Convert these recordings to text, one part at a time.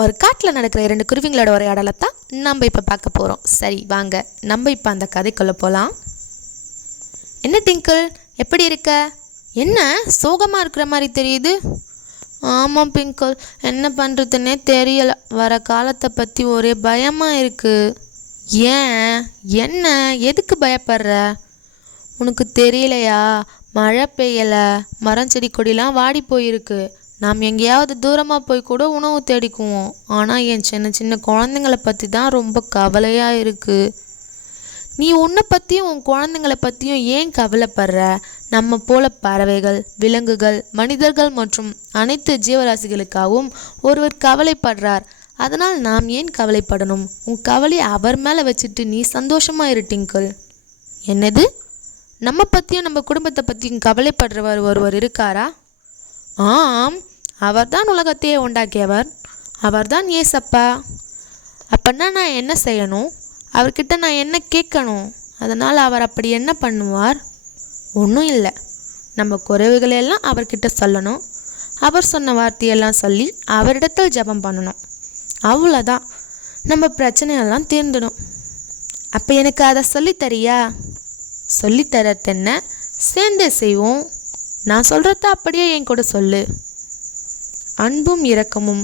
ஒரு காட்டில் நடக்கிற 2 குருவிங்களோட உரையாடலை தான் நம்ம இப்போ பார்க்க போகிறோம். சரி வாங்க, நம்ம இப்போ அந்த கதைக்குள்ளே போகலாம். என்ன டிங்கிள், எப்படி இருக்க? என்ன சோகமாக இருக்கிற மாதிரி தெரியுது? ஆமாம் பிங்கிள், என்ன பண்ணுறதுன்னே தெரியலை. வர காலத்தை பற்றி ஒரே பயமாக இருக்குது. ஏன், என்ன, எதுக்கு பயப்படுற? உனக்கு தெரியலையா? மழை பெய்யலை, மரம் செடி கொடிலாம் வாடி போயிருக்கு. நாம் எங்கேயாவது தூரமாக போய் கூட உணவு தேடிக்குவோம். ஆனால் என் சின்ன சின்ன குழந்தைங்களை பற்றி தான் ரொம்ப கவலையாக இருக்குது. நீ உன்னை பற்றியும் உன் குழந்தைங்களை பற்றியும் ஏன் கவலைப்படுற? நம்ம போல பறவைகள், விலங்குகள், மனிதர்கள் மற்றும் அனைத்து ஜீவராசிகளுக்காகவும் ஒருவர் கவலைப்படுறார். அதனால் நாம் ஏன் கவலைப்படணும்? உன் கவலையை அவர் மேலே வச்சுட்டு நீ சந்தோஷமாக இரு டிங்கிள். என்னது? நம்ம பற்றியும் நம்ம குடும்பத்தை பற்றியும் கவலைப்படுறவர் ஒருவர் இருக்காரா? ஆம், அவர்தான் உலகத்தையே உண்டாக்கியவர். அவர்தான் ஏசப்பா. அப்படின்னா நான் என்ன செய்யணும்? அவர்கிட்ட நான் என்ன கேட்கணும்? அதனால் அவர் அப்படி என்ன பண்ணுவார்? ஒன்றும் இல்லை, நம்ம குறைவுகளெல்லாம் அவர்கிட்ட சொல்லணும். அவர் சொன்ன வார்த்தையெல்லாம் சொல்லி அவரிடத்தில் ஜெபம் பண்ணணும். அவ்வளோதான், நம்ம பிரச்சனையெல்லாம் தீர்ந்துடும். அப்போ எனக்கு அதை சொல்லித்தரியா? சொல்லித்தரத்தென்ன, சேர்ந்தே செய்வோம். நான் சொல்கிறத அப்படியே என் கூட சொல்லு. அன்பும் இரக்கமும்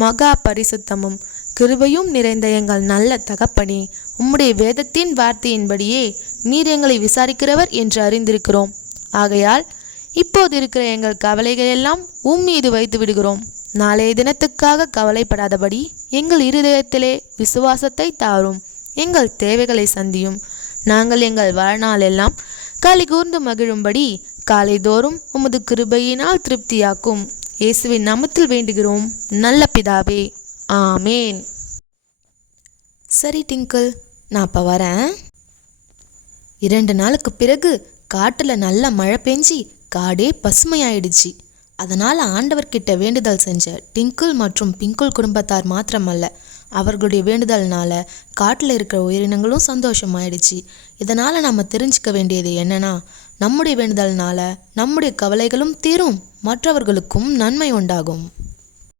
மகா பரிசுத்தமும் கிருபையும் நிறைந்த எங்கள் நல்ல தகப்பனே, உம்முடைய வேதத்தின் வார்த்தையின்படியே நீர் எங்களை விசாரிக்கிறவர் என்று அறிந்திருக்கிறோம். ஆகையால் இப்போது இருக்கிற எங்கள் கவலைகள் எல்லாம் மீது வைத்து விடுகிறோம். நாளைய தினத்துக்காக கவலைப்படாதபடி எங்கள் இருதயத்திலே விசுவாசத்தை தாரும். எங்கள் தேவைகளை சந்தியும். நாங்கள் எங்கள் வாழ்நாளெல்லாம் களி கூர்ந்து மகிழும்படி காலைதோறும் உமது கிருபையினால் திருப்தியாக்கும். இயேசுவின் நாமத்தில் வேண்டுகிறோம் நல்ல பிதாவே, ஆமேன். சரி டிங்கிள், நான் இப்போ வரேன். 2 நாளுக்கு பிறகு காட்டில் நல்ல மழை பெஞ்சி காடே பசுமையாயிடுச்சு. அதனால் ஆண்டவர்கிட்ட வேண்டுதல் செஞ்ச டிங்கிள் மற்றும் பிங்கிள் குடும்பத்தார் மாத்திரமல்ல, அவர்களுடைய வேண்டுதல்னால காட்டில் இருக்கிற உயிரினங்களும் சந்தோஷமாயிடுச்சு. இதனால் நம்ம தெரிஞ்சுக்க வேண்டியது என்னன்னா, நம்முடைய வேண்டுதல்னால நம்முடைய கவலைகளும் தீரும், மற்றவர்களுக்கும் நன்மை உண்டாகும்.